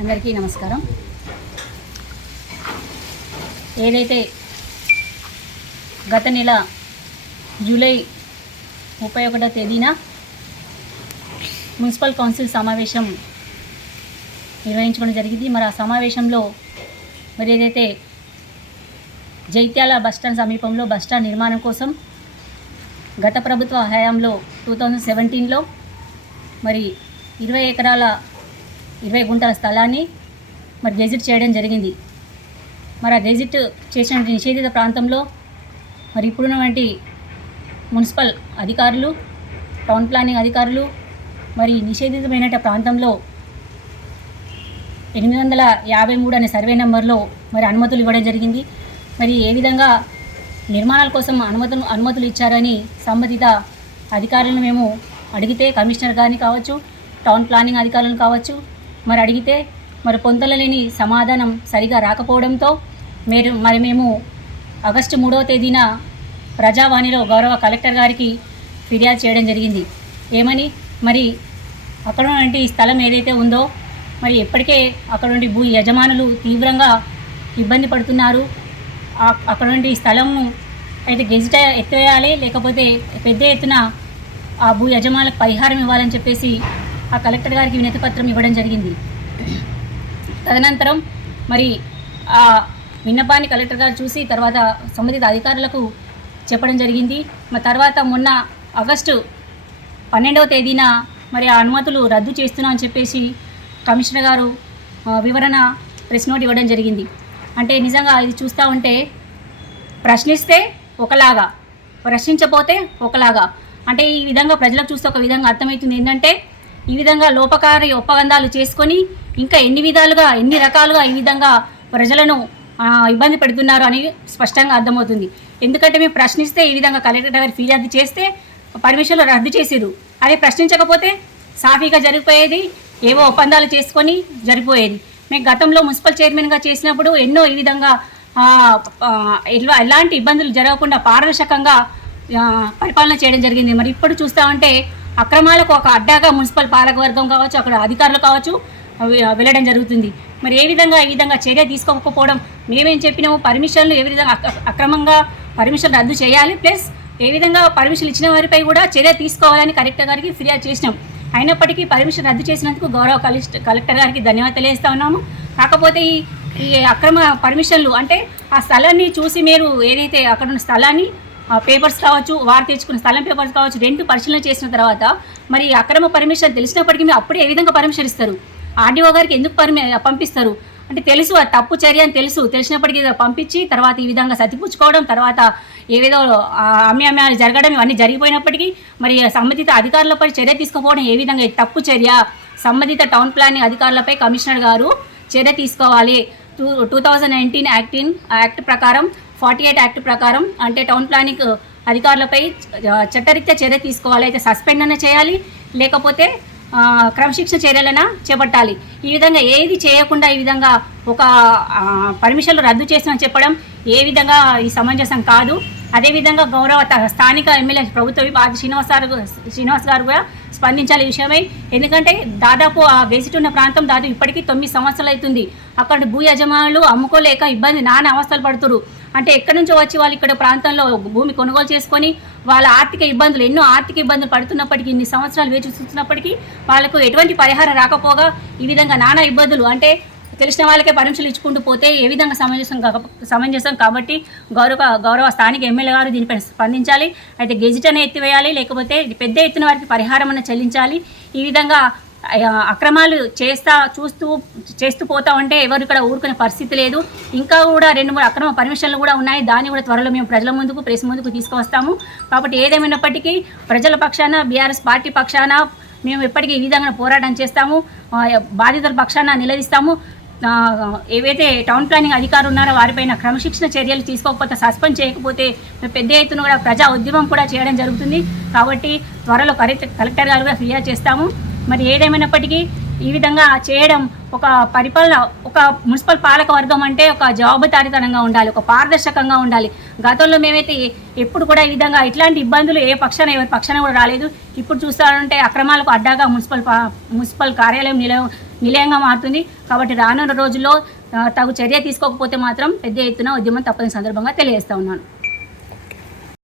అందరికీ నమస్కారం. ఏదైతే గత నెల జూలై 31వ తేదీన మున్సిపల్ కౌన్సిల్ సమావేశం నిర్వహించుకోవడం జరిగింది. మరి ఆ సమావేశంలో మరి ఏదైతే జైత్యాల బస్టాండ్ సమీపంలో బస్టాండ్ నిర్మాణం కోసం గత ప్రభుత్వ హయాంలో 2017లో మరి 20 ఎకరాల 20 గుంటల స్థలాన్ని మరి గెజిట్ చేయడం జరిగింది. మరి ఆ గెజిట్ చేసిన నిషేధిత ప్రాంతంలో మరి ఇప్పుడున్నటువంటి మున్సిపల్ అధికారులు, టౌన్ ప్లానింగ్ అధికారులు మరి నిషేధితమైన ప్రాంతంలో 853 అనే సర్వే నెంబర్లో మరి అనుమతులు ఇవ్వడం జరిగింది. మరి ఏ విధంగా నిర్మాణాల కోసం అనుమతులు ఇచ్చారని సంబంధిత అధికారులను మేము అడిగితే, కమిషనర్ గారిని కావచ్చు, టౌన్ ప్లానింగ్ అధికారులను కావచ్చు మరి అడిగితే మరి పొంతలలేని సమాధానం సరిగా రాకపోవడంతో మేము ఆగస్టు 3వ తేదీన ప్రజావాణిలో గౌరవ కలెక్టర్ గారికి ఫిర్యాదు చేయడం జరిగింది. ఏమని, మరి అక్కడ నుండి స్థలం ఏదైతే ఉందో మరి ఎప్పటికే అక్కడ నుండి భూ యజమానులు తీవ్రంగా ఇబ్బంది పడుతున్నారు. అక్కడ నుండి స్థలము అయితే గెజిట ఎత్తివేయాలి, లేకపోతే పెద్ద ఎత్తున ఆ భూ యజమానులకు పరిహారం ఇవ్వాలని చెప్పేసి ఆ కలెక్టర్ గారికి వినతి పత్రం ఇవ్వడం జరిగింది. తదనంతరం మరి ఆ విన్నపాన్ని కలెక్టర్ గారు చూసి తర్వాత సంబంధిత అధికారులకు చెప్పడం జరిగింది. మరి తర్వాత మొన్న ఆగస్టు 12వ తేదీన మరి ఆ అనుమతులు రద్దు చేస్తున్నాం అని చెప్పేసి కమిషనర్ గారు వివరణ ప్రెస్ నోట్ ఇవ్వడం జరిగింది. అంటే నిజంగా ఇది చూస్తూ ఉంటే ప్రశ్నిస్తే ఒకలాగా, ప్రశ్నించకపోతే ఒకలాగా, అంటే ఈ విధంగా ప్రజలకు చూస్తే ఒక విధంగా అర్థమవుతుంది. ఏంటంటే ఈ విధంగా లోపకారి ఒప్పందాలు చేసుకొని ఇంకా ఎన్ని రకాలుగా ఈ విధంగా ప్రజలను ఇబ్బంది పెడుతున్నారు అని స్పష్టంగా అర్థమవుతుంది. ఎందుకంటే మేము ప్రశ్నిస్తే ఈ విధంగా కలెక్టర్ గారు ఫిర్యాదు చేస్తే పర్మిషన్లు రద్దు చేసేరు, అదే ప్రశ్నించకపోతే సాఫీగా జరిగిపోయేది, ఏవో ఒప్పందాలు చేసుకొని జరిగిపోయేది. మేము గతంలో మున్సిపల్ చైర్మన్గా చేసినప్పుడు ఎన్నో ఈ విధంగా ఎలాంటి ఇబ్బందులు జరగకుండా పారదర్శకంగా పరిపాలన చేయడం జరిగింది. మరి ఇప్పుడు చూస్తామంటే అక్రమాలకు ఒక అడ్డాగా మున్సిపల్ పాలకవర్గం కావచ్చు, అక్కడ అధికారులు కావచ్చు వెళ్ళడం జరుగుతుంది. మరి ఈ విధంగా చర్య తీసుకోకపోవడం, మేమేం చెప్పినాము, పర్మిషన్లు ఏ విధంగా అక్రమంగా పర్మిషన్ రద్దు చేయాలి, ప్లస్ ఏ విధంగా పర్మిషన్ ఇచ్చిన వారిపై కూడా చర్య తీసుకోవాలని కలెక్టర్ గారికి ఫిర్యాదు చేసినాం. అయినప్పటికీ పర్మిషన్ రద్దు చేసినందుకు గౌరవ కలెక్టర్ గారికి ధన్యవాదాలు తెలియజేస్తా ఉన్నాము. కాకపోతే ఈ అక్రమ పర్మిషన్లు అంటే ఆ స్థలాన్ని చూసి మీరు ఏదైతే అక్కడ ఉన్న స్థలాన్ని పేపర్స్ కావచ్చు, వారు తెచ్చుకున్న స్థలం పేపర్స్ కావచ్చు, రెండు పరిశీలన చేసిన తర్వాత మరి అక్రమ పర్మిషన్ తెలిసినప్పటికీ మీరు అప్పుడే ఏ విధంగా పర్మిషన్ ఇస్తారు? ఆర్డీఓ గారికి ఎందుకు పంపిస్తారు? అంటే తెలుసు అది తప్పు చర్య అని తెలిసినప్పటికీ పంపించి తర్వాత ఈ విధంగా సతిపుచ్చుకోవడం, తర్వాత ఏవేదో అమ్యాలు జరగడం, ఇవన్నీ జరిగిపోయినప్పటికీ మరి సంబంధిత అధికారులపై చర్య తీసుకోకపోవడం ఏ విధంగా తప్పు చర్య? సంబంధిత టౌన్ ప్లానింగ్ అధికారులపై కమిషనర్ గారు చర్య తీసుకోవాలి. 2019 యాక్ట్ ప్రకారం 48 యాక్ట్ ప్రకారం అంటే టౌన్ ప్లానింగ్ అధికారులపై చట్టరీత్యా చర్య తీసుకోవాలి. అయితే సస్పెండ్ అన్న చేయాలి, లేకపోతే క్రమశిక్షణ చర్యలైనా చేపట్టాలి. ఈ విధంగా ఏది చేయకుండా ఈ విధంగా ఒక పర్మిషన్లు రద్దు చేసామని చెప్పడం ఏ విధంగా ఈ సమంజసం కాదు. అదేవిధంగా గౌరవ స్థానిక ఎమ్మెల్యే ప్రభుత్వ ఆది శ్రీనివాస్ గారు కూడా స్పందించాలి ఈ విషయమై. ఎందుకంటే దాదాపు ఆ గెజిట్ ఉన్న ప్రాంతం దాదాపు ఇప్పటికీ 9 సంవత్సరాలు అవుతుంది. అక్కడ భూ యజమానులు అమ్ముకోలేక నానా అవస్థలు పడుతున్నారు. అంటే ఎక్కడి నుంచో వచ్చి వాళ్ళు ఇక్కడ ప్రాంతంలో భూమి కొనుగోలు చేసుకొని వాళ్ళ ఎన్నో ఆర్థిక ఇబ్బందులు పడుతున్నప్పటికీ, ఇన్ని సంవత్సరాలు వేచి చూస్తున్నప్పటికీ వాళ్ళకు ఎటువంటి పరిహారం రాకపోగా ఈ విధంగా నానా ఇబ్బందులు, అంటే తెలిసిన వాళ్ళకే పర్మిషన్లు ఇచ్చుకుంటూ పోతే ఏ విధంగా సమంజసం కాబట్టి గౌరవ స్థానిక ఎమ్మెల్యే గారు దీనిపై స్పందించాలి. అయితే గెజిట్ అనే ఎత్తివేయాలి, లేకపోతే పెద్ద ఎత్తున వారికి పరిహారం అన్న చెల్లించాలి. ఈ విధంగా అక్రమాలు చేస్తూ పోతా ఉంటే ఎవరు ఇక్కడ ఊరుకునే పరిస్థితి లేదు. ఇంకా కూడా 2-3 అక్రమ పర్మిషన్లు కూడా ఉన్నాయి. దాన్ని కూడా త్వరలో మేము ప్రజల ముందుకు, ప్రెస్ ముందుకు తీసుకువస్తాము. కాబట్టి ఏదేమైనప్పటికీ ప్రజల పక్షాన, బీఆర్ఎస్ పార్టీ పక్షాన మేము ఎప్పటికీ ఈ విధంగా పోరాటం చేస్తాము. బాధితుల పక్షాన నిలదీస్తాము. ఏవైతే టౌన్ ప్లానింగ్ అధికారులు ఉన్నారో వారిపైన క్రమశిక్షణ చర్యలు తీసుకోకపోతే, సస్పెండ్ చేయకపోతే పెద్ద ఎత్తున కూడా ప్రజా ఉద్యమం కూడా చేయడం జరుగుతుంది. కాబట్టి త్వరలో కలెక్టర్ గారు కూడా ఫిర్యాదు చేస్తాము. మరి ఏదేమైనప్పటికీ ఈ విధంగా చేయడం ఒక పరిపాలన, ఒక మున్సిపల్ పాలక వర్గం అంటే ఒక జవాబుదారీతనంగా ఉండాలి, ఒక పారదర్శకంగా ఉండాలి. గతంలో మేమైతే ఎప్పుడు కూడా ఈ విధంగా ఇట్లాంటి ఇబ్బందులు ఎవరి పక్షాన కూడా రాలేదు. ఇప్పుడు చూస్తారంటే అక్రమాలకు అడ్డాగా మున్సిపల్ కార్యాలయం నిలయంగా మారుతుంది. కాబట్టి రానున్న రోజుల్లో తగు చర్య తీసుకోకపోతే మాత్రం పెద్ద ఎత్తున ఉద్యమం తప్పని సందర్భంగా తెలియజేస్తా ఉన్నాను.